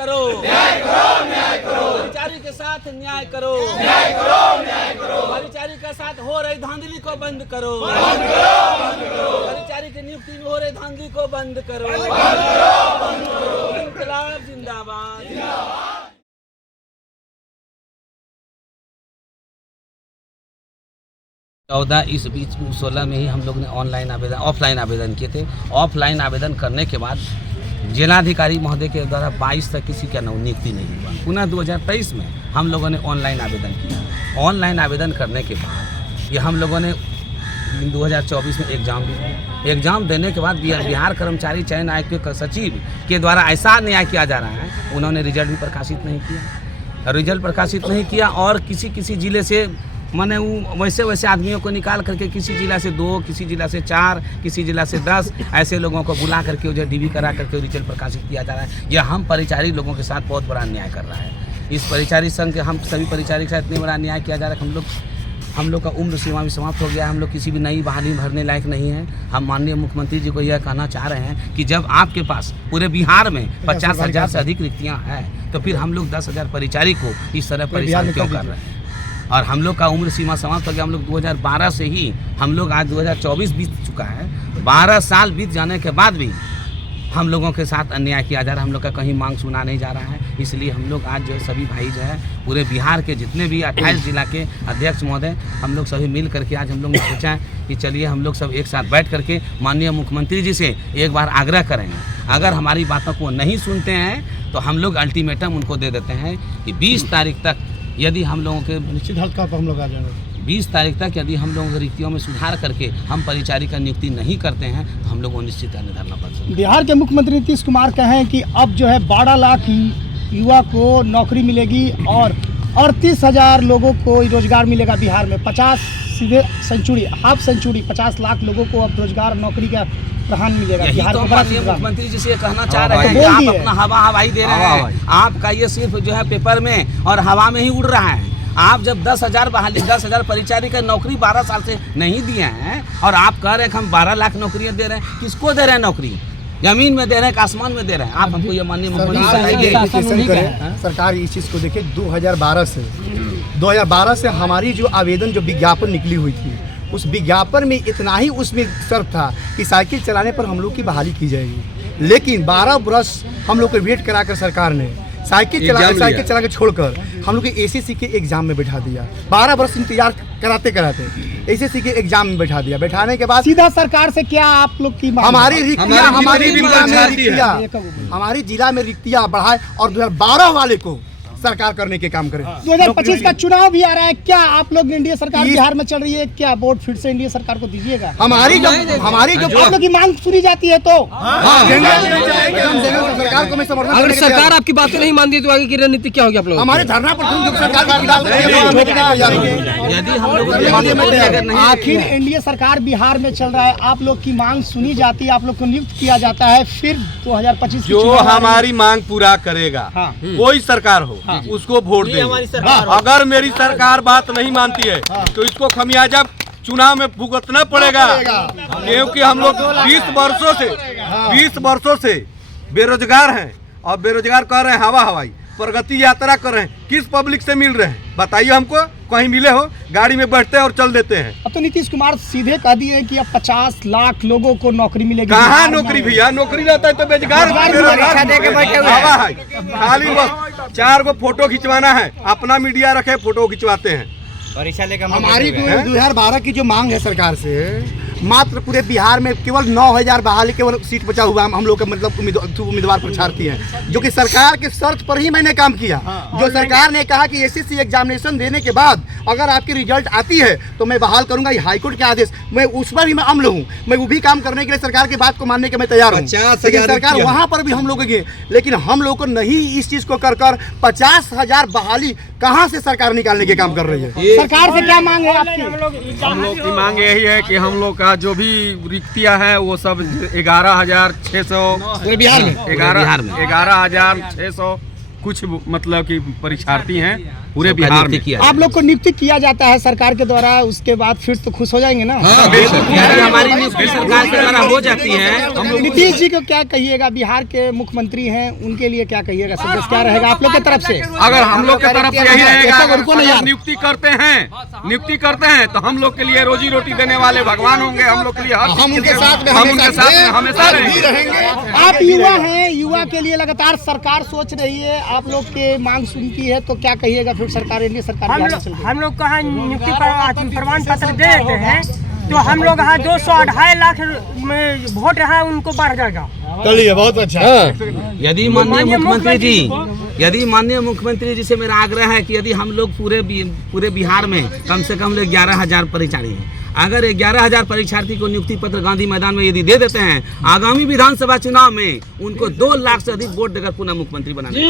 करो, परिचारी के साथ न्याय करो, परिचारी के साथ हो रही धांधली को बंद करो, परिचारी की नियुक्ति में हो रही धांधली को बंद करो। इंकलाब जिंदाबाद। 14 इस बीच 16 में ही हम लोग ने ऑफलाइन आवेदन किए थे। ऑफलाइन आवेदन करने के बाद जिलाधिकारी महोदय के द्वारा 22 तक किसी का नियुक्ति नहीं हुआ। पुनः 2023 में हम लोगों ने ऑनलाइन आवेदन किया। ऑनलाइन आवेदन करने के बाद ये हम लोगों ने 2024 में एग्ज़ाम देने के बाद बिहार कर्मचारी चयन आयोग के सचिव के द्वारा ऐसा न्याय किया जा रहा है, उन्होंने रिजल्ट भी प्रकाशित नहीं किया और किसी ज़िले से मैंने वैसे आदमियों को निकाल करके किसी जिला से 2, किसी जिला से 4, किसी जिला से 10 ऐसे लोगों को बुला करके उसे डीबी करा करके रिजल्ट प्रकाशित किया जा रहा है। यह हम परिचारी लोगों के साथ बहुत बड़ा अन्याय कर रहा है। इस परिचारी संघ के हम सभी परिचारी के साथ इतने बड़ा अन्याय किया जा रहा है कि हम लोग का उम्र सीमा भी समाप्त हो गया है। हम लोग किसी भी नई बहाली भरने लायक नहीं है। हम माननीय मुख्यमंत्री जी को यह कहना चाह रहे हैं कि जब आपके पास पूरे बिहार में 50,000 से अधिक रिक्तियाँ हैं तो फिर हम लोग 10,000 परिचारी को इस तरह परेशान क्यों कर रहे हैं। और हम लोग का उम्र सीमा समाप्त हो गया। हम लोग 2012 से ही हम लोग आज 2024 बीत चुका है। 12 साल बीत जाने के बाद भी हम लोगों के साथ अन्याय किया जा रहा है। हम लोग का कहीं मांग सुना नहीं जा रहा है। इसलिए हम लोग आज जो है सभी भाई जो है पूरे बिहार के जितने भी 28 जिला के अध्यक्ष महोदय हम लोग सभी मिल करके आज हम लोग ने सोचा कि चलिए हम लोग सब एक साथ बैठ करके माननीय मुख्यमंत्री जी से एक बार आग्रह करेंगे। अगर हमारी बातों को नहीं सुनते हैं तो हम लोग अल्टीमेटम उनको दे देते हैं कि 20 तारीख तक यदि हम लोगों के निश्चित हल्का पर हम लोग आ जाएंगे। 20 तारीख तक यदि हम लोगों की रिक्तियों में सुधार करके हम परिचारी का नियुक्ति नहीं करते हैं तो हम लोगों को निश्चित धरना पड़ सकता है। बिहार के मुख्यमंत्री नीतीश कुमार कहें कि अब जो है 12 लाख युवा को नौकरी मिलेगी और 38,000 लोगों को रोजगार मिलेगा बिहार में। 50 सीधे सेंचुरी, हाफ सेंचुरी 50 लाख लोगों को अब रोजगार नौकरी का प्रधान मिलेगा। यही तो माननीय मुख्यमंत्री जी से कहना चाह रहे हैं कि आप अपना हवाई दे रहे हैं। आपका ये सिर्फ जो है पेपर में और हवा में ही उड़ रहा है। आप जब 10,000 परिचारी का नौकरी 12 साल से नहीं दिए हैं और आप कह रहे हैं कि हम 12 लाख नौकरियां दे रहे हैं। किसको दे रहे हैं नौकरी? जमीन में दे रहे हैं कि आसमान में दे रहे हैं? आप हमको ये माननीय मुख्यमंत्री सरकार इस चीज़ को देखिए 2012 से हमारी जो आवेदन जो विज्ञापन निकली हुई थी उस विज्ञापन में इतना ही उसमें शर्त था कि साइकिल चलाने पर हम लोग की बहाली की जाएगी। लेकिन 12 बरस हम लोग को वेट कराकर सरकार ने साइकिल चला के छोड़कर हम लोग के एसएससी के एग्जाम में बैठा दिया। 12 बरस इंतजार कराते एसएससी के एग्जाम में बैठा दिया। बैठाने के बाद सीधा सरकार से क्या आप लोग की हमारी जिला में रिक्तियां बढ़ाए और 2012 वाले को सरकार करने के काम करें। 2025 का चुनाव भी आ रहा है। क्या आप लोग एनडीए सरकार बिहार में चल रही है, क्या वोट फिर से एनडीए सरकार को दीजिएगा? हमारी जो आप लोग की मांग सुनी जाती है तो सरकार को मैं समर्थन। अगर सरकार आपकी बातें नहीं मानती है तो आगे की रणनीति क्या होगी आप लोग? हमारे धरना पर सरकार के खिलाफ यदि हम लोग आखिर एनडीए सरकार बिहार में चल रहा है, आप लोग की मांग सुनी जाती है, आप लोग को नियुक्त किया जाता है, फिर 2025 जो हमारी मांग पूरा करेगा कोई सरकार हो उसको वोट देंगे। अगर मेरी सरकार बात नहीं मानती है तो इसको खमियाजा चुनाव में भुगतना पड़ेगा। क्योंकि हम लोग 20 वर्षों से बेरोजगार हैं और बेरोजगार कर रहे हैं हवाई प्रगति यात्रा कर रहे हैं। किस पब्लिक से मिल रहे हैं बताइए हमको? कहीं मिले हो? गाड़ी में बैठते हैं और चल देते हैं। अब तो नीतीश कुमार सीधे कह दिए कि अब 50 लाख लोगों को नौकरी मिलेगी। कहाँ नौकरी भैया? नौकरी रहता है तो बेरोजगार खाली बस 4 गो फोटो खिंचवाना है, अपना मीडिया रखे फोटो खिंचवाते हैं। परीक्षा लेकर हमारी 2012 की जो मांग है सरकार से, मात्र पूरे बिहार में केवल 9,000 बहाली केवल सीट बचा हुआ हम लोग का मतलब उम्मीदवार प्रत्याशी हैं, जो कि सरकार के शर्त पर ही मैंने काम किया। जो सरकार ने कहा कि एसएससी एग्जामिनेशन देने के बाद अगर आपकी रिजल्ट आती है तो मैं बहाल करूंगा। ये हाईकोर्ट के आदेश, मैं उस पर भी मैं अमल हूँ। मैं वो भी काम करने के लिए सरकार की बात को मानने के मैं तैयार हूँ। लेकिन सरकार वहाँ पर भी हम लोग गए, लेकिन हम लोग को नहीं इस चीज को कर 50,000 बहाली कहाँ से सरकार निकालने के काम कर रही है। सरकार से क्या मांग है आपकी? हम लोग की मांग यही है कि हम लोग का जो भी रिक्तियां हैं वो सब 11,600 बिहार में 11,600 कुछ मतलब कि परीक्षार्थी हैं पूरे सबका बिहार नियुक्ति में। किया आप लोग को नियुक्ति किया जाता है सरकार के द्वारा, उसके बाद फिर तो खुश हो जाएंगे ना? यदि हमारी नियुक्ति सरकार के द्वारा हो जाती है, हम लोग नीतीश जी को क्या कहिएगा? बिहार के मुख्यमंत्री हैं, उनके लिए क्या कहिएगा? संदेश क्या रहेगा आप लोग की तरफ से? अगर हम लोग की तरफ यही रहेगा, रुको ना अगर यार। नियुक्ति करते हैं तो हम लोग के लिए रोजी रोटी देने वाले भगवान होंगे, हम लोग के लिए हम उनके साथ में हमेशा रहेंगे। आप युवा हैं, युवा के लिए लगातार सरकार सोच रही है, आप लोग के मांग सुनती है, तो क्या कहिएगा फिर सरकार, एनडीए सरकार बिहार में चल रही है? हम लोग कहाँ नियुक्ति प्रमाण पत्र दे देते हैं तो हम लोग यहाँ 200-2.5 लाख में वोट रहा उनको बढ़ जाएगा। चलिए, बहुत अच्छा। यदि माननीय मुख्यमंत्री जी से मेरा आग्रह है कि यदि हम लोग पूरे बिहार में कम से कम 11,000 परिचारी हैं, अगर 11,000 परीक्षार्थी को नियुक्ति पत्र गांधी मैदान में यदि दे देते हैं, आगामी विधानसभा चुनाव में उनको 2 लाख से अधिक वोट देकर पुनः मुख्यमंत्री बनाने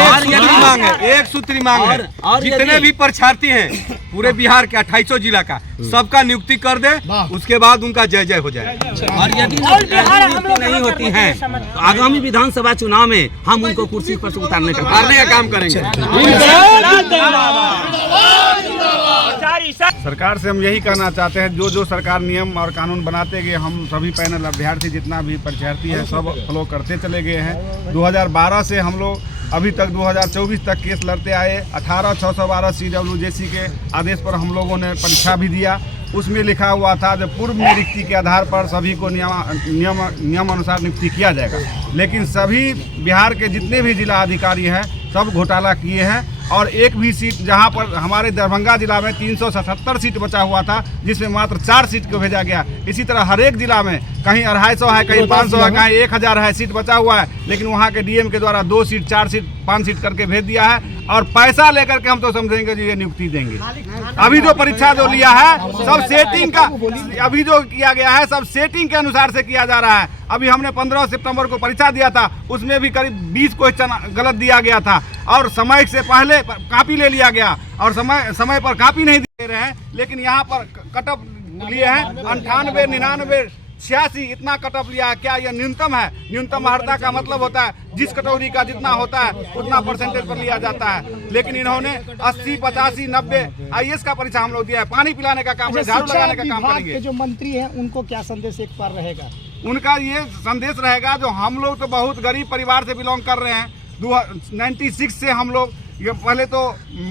और यदि मांग है, एक सूत्री मांग है, और जितने भी परीक्षार्थी हैं पूरे बिहार के 28 जिला का, सबका नियुक्ति कर दे, उसके बाद उनका जय जय हो जाए। और यदि नियुक्ति नहीं होती है तो आगामी विधानसभा चुनाव में हम उनको कुर्सी पर से उतारने का काम करेंगे। सरकार से हम यही कहना चाहते हैं, जो सरकार नियम और कानून बनाते गए, हम सभी पैनल अभ्यर्थी जितना भी परीक्षार्थी है सब फॉलो करते चले गए हैं। 2012 से हम लोग अभी तक 2024 तक केस लड़ते आए। 18,612 CWJC के आदेश पर हम लोगों ने परीक्षा भी दिया। उसमें लिखा हुआ था जब पूर्व में रिक्ति के आधार पर सभी को नियम अनुसार नियुक्ति किया जाएगा, लेकिन सभी बिहार के जितने भी जिला अधिकारी हैं सब घोटाला किए हैं। और एक भी सीट, जहां पर हमारे दरभंगा जिला में 377 सीट बचा हुआ था, जिसमें मात्र 4 सीट को भेजा गया। इसी तरह हर एक जिला में कहीं 250 है, कहीं 500 है, कहीं 1000 है सीट बचा हुआ है, लेकिन वहां के डीएम के द्वारा 2 सीट, 4 सीट, 5 सीट करके भेज दिया है। और पैसा लेकर के हम तो समझेंगे जी ये नियुक्ति देंगे। अभी जो परीक्षा जो लिया है सब सेटिंग का, अभी जो किया गया है सब सेटिंग के अनुसार से किया जा रहा है। अभी हमने 15 सितंबर को परीक्षा दिया था, उसमें भी करीब 20 क्वेश्चन गलत दिया गया था और समय से पहले कॉपी ले लिया गया और समय पर कॉपी नहीं दे रहे हैं। लेकिन यहाँ पर कटअप लिए हैं 98, 99, 86 इतना कटअप लिया है। क्या यह न्यूनतम है? न्यूनतम अर्हता का मतलब होता है जिस कैटेगरी का जितना होता है उतना परसेंटेज पर लिया जाता है। लेकिन इन्होंने 80, 85, 90 IAS का परीक्षा हम लोग दिया है। पानी पिलाने का काम, झाड़ू लगाने का काम करेंगे। जो मंत्री हैं उनको क्या संदेश एक बार रहेगा? उनका ये संदेश रहेगा, जो हम लोग तो बहुत गरीब परिवार से बिलोंग कर रहे हैं। 96 से हम लोग ये पहले तो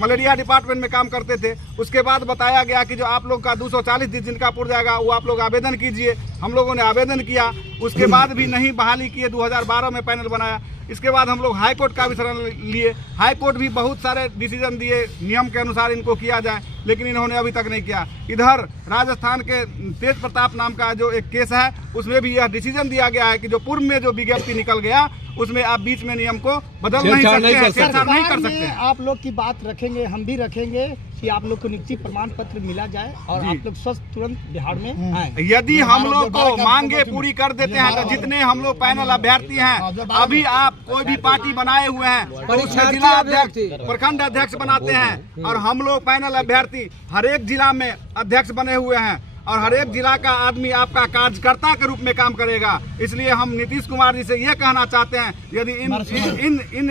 मलेरिया डिपार्टमेंट में काम करते थे, उसके बाद बताया गया कि जो आप लोग का 240 दिन जिनका पुर जाएगा वो आप लोग आवेदन कीजिए। हम लोगों ने आवेदन किया, उसके बाद भी नहीं बहाली किए। 2012 में पैनल बनाया। इसके बाद हम लोग हाई कोर्ट का भी शरण लिए। हाई कोर्ट भी बहुत सारे डिसीजन दिए नियम के अनुसार इनको किया जाए, लेकिन इन्होंने अभी तक नहीं किया। इधर राजस्थान के तेज प्रताप नाम का जो एक केस है, उसमें भी यह डिसीजन दिया गया है कि जो पूर्व में जो विज्ञप्ति निकल गया उसमें आप बीच में नियम को बदल नहीं सकते हैं, छेड़छाड़ नहीं कर सकते। आप लोग की बात रखेंगे, हम भी रखेंगे कि आप लोग को नियुक्ति प्रमाण पत्र मिला जाए और आप लोग स्वस्थ तुरंत बिहार में आए। यदि हम लोग को मांगे पूरी कर देते हैं तो जितने हम लोग पैनल अभ्यर्थी हैं, अभी आप कोई भी पार्टी बनाए हुए हैं तो उसमें जिला अध्यक्ष, प्रखंड अध्यक्ष बनाते हैं, और हम लोग पैनल अभ्यर्थी हर एक जिला में अध्यक्ष बने हुए हैं और हर एक जिला का आदमी आपका कार्यकर्ता के रूप में काम करेगा। इसलिए हम नीतीश कुमार जी से ये कहना चाहते हैं, यदि इन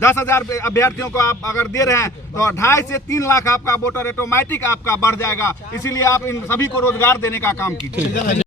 10,000 अभ्यर्थियों को आप अगर दे रहे हैं तो 2.5 से 3 लाख आपका वोटर ऑटोमेटिक आपका बढ़ जाएगा। इसीलिए आप इन सभी को रोजगार देने का काम कीजिए।